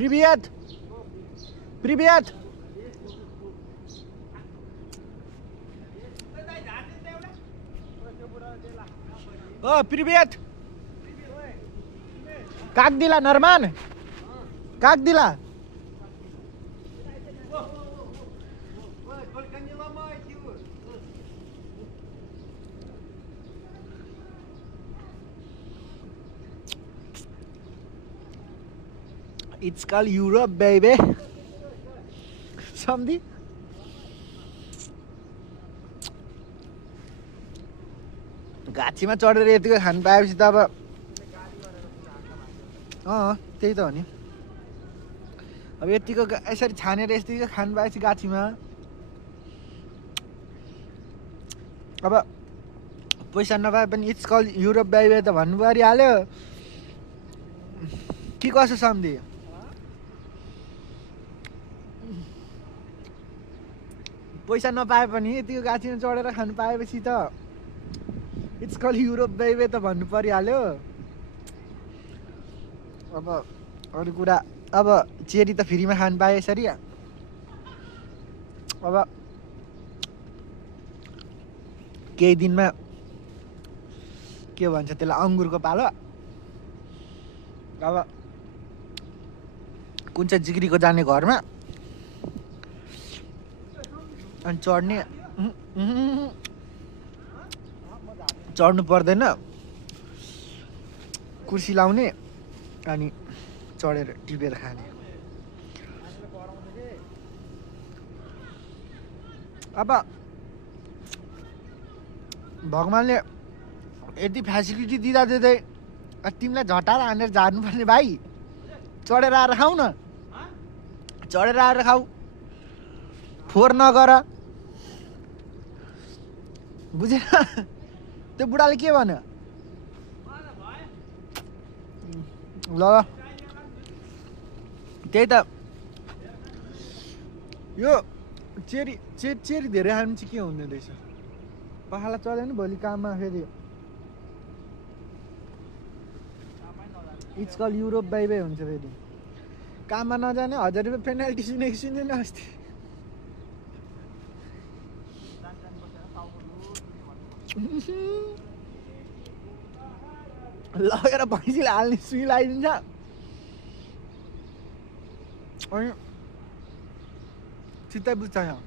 Привет! Привет! Oh, привет! Как дела, нормально? Как дела? Только не ломайте его. It's called Europe, baby. Something? गाछीमा चढेर यतिको खानु पाएपछि त अब त्यही त हो नि अब यतिको यसरी छानेर यतिको खानु पाएपछि गाछीमा अब पैसा नपाए पनि इट्स कल युरोप बाइबे त भन्नु परिहाल्यो के कसो सम्झे पैसा नपाए पनि यतिको गाछीमा चढेर खानु पाएपछि त इट्स कल युरोप बाइबे त भन्नु परिहाल्यो अब अरू कुरा अब चेरी त फ्रीमा खानु पाए यसरी अब केही दिनमा के भन्छ त्यसलाई अङ्गुरको पालो अब कुन चाहिँ जिग्रीको जाने घरमा अनि चढ्ने चढ्नु पर्दैन कुर्सी लाउने अनि चढेर टिपेर खाने अब भगवान्ले यति फेसिलिटी दिँदा दिँदै तिमीलाई झटाएर हानेर झार्नुपर्ने भाइ चढेर आएर खाऊ न चढेर आएर खाऊ फोहोर नगर बुझेन त्यो बुढाले के भन्यो ल त्यही त यो चेरी चेरी धेरै खानु चाहिँ के हुने रहेछ पखाला चल्यो नि भोलि काममा फेरि इट्स कल युरोप बाइबे हुन्छ फेरि काममा नजाने 1000 रुपियाँ पेनाल्टी सुनेको सुनेन अस्ति लगेर भैँसीले हाल्ने सुई लगाइदिन्छ अनि चित्तै बुझ्छ यहाँ